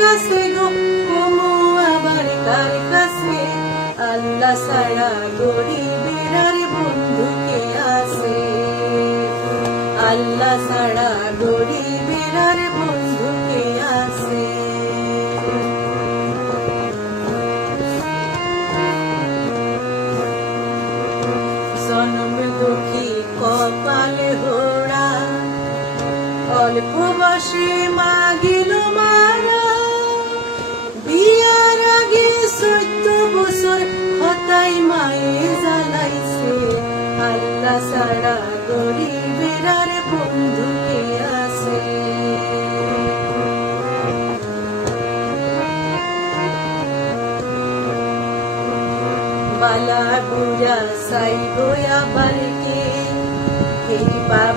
কাছে গো কমু আবার কার কাছে আল্লাহ ছাড়া গরিবের আর বন্ধু কে আছে আল্লাহ ছাড়া গরিবের আর বন্ধু কে আছে জনম দুঃখী কপালে হোড়া অল্প বসে মাগিল মারা আল্লাহ সারা গরিবের আর বন্ধু আছে? বালা বুড়া সাই গোয়া বালকে এই বাপ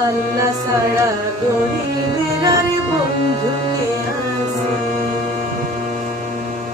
আল্লাহ সারা গরিবের আর